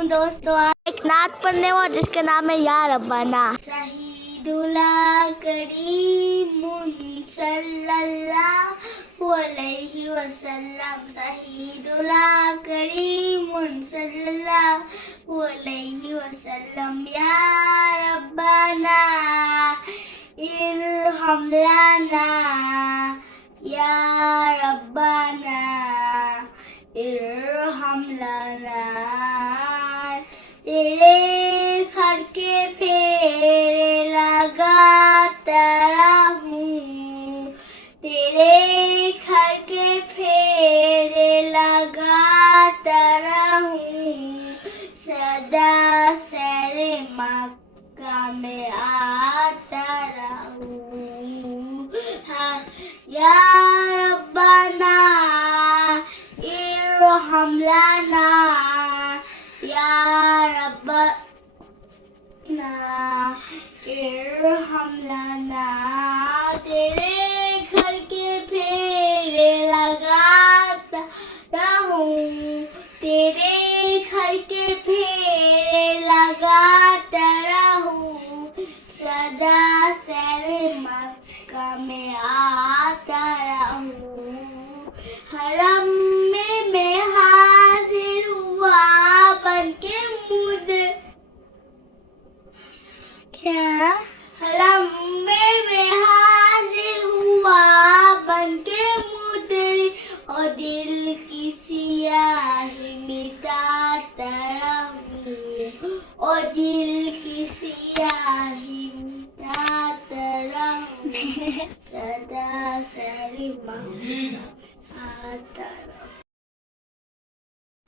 वालेकुम दोस्तों। एक नात पढ़ने वाला जिसका नाम है या रब्बाना। शहीदुल्ला करीमुन सल्लल्लाहु अलैहि वसल्लम। शहीदुल्ला करीमुन सल्लल्लाहु अलैहि वसल्लम। या रब्बाना इरहम लना, या रब्बाना इरहम लना। तेरे घर के फेरे लगाता रहूं, तेरे घर के फेरे लगाता रहूं, सदा सरे मक्का में आता रहूं। या रब्बाना इरहम लना, या रब्बाना इरहम लना। तेरे घर के फेरे लगाता रहूं, तेरे घर के फेरे लगाता रहूं, सदा सरे मक्का में आता रहूं। हरम में मैं हाजिर हुआ बनके मुद, क्या हरम में मैं हाजिर हुआ बनके मुदरी, और दिल की सियाही मिटाता रहूं, और दिल की सियाही मिटाता रहूं, सदा सरी आता रहूं।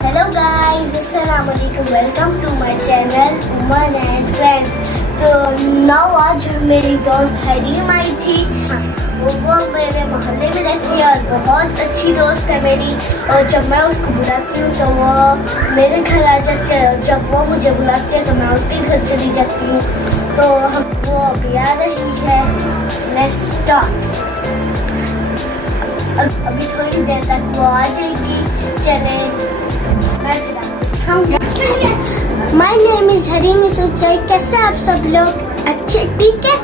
हेलो गाइस, अस्सलाम वालेकुम, welcome to my channel Umar and friends. तो नाउ आज मेरी दोस्त हरीम आई थी। वो मेरे मोहल्ले में रहती है और बहुत अच्छी दोस्त है मेरी। और जब मैं उसको बुलाती हूँ तो वो मेरे घर आ जाती है, और जब वो मुझे बुलाती है तो मैं उसके घर चली जाती हूँ। तो वो अभी आ रही है। Let's start. अभी थोड़ी देर तक वो आ जाएगी। चले माय नेम इज हरीम। कैसे आप सब लोग? अच्छे, ठीक है।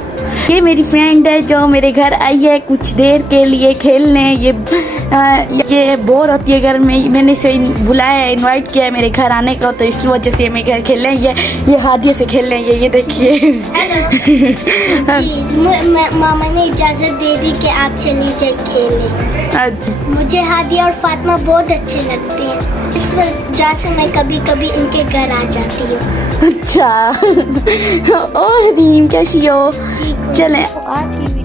ये मेरी फ्रेंड है जो मेरे घर आई है कुछ देर के लिए खेलने। ये बोर होती है घर में। मैंने इसे बुलाया है, इनवाइट किया है मेरे घर आने को, तो इसकी वजह से मेरे घर खेल रहे हैं। ये हादिया से खेल रहे हैं। ये देखिए। मामा ने इजाजत दे दी कि आप चली जाए खेले। मुझे हादिया और फातिमा बहुत अच्छे लगते हैं, इस वजह से मैं कभी कभी इनके घर आ जाती हूँ। अच्छा। ओ हरीम कैसी हो? चले आज की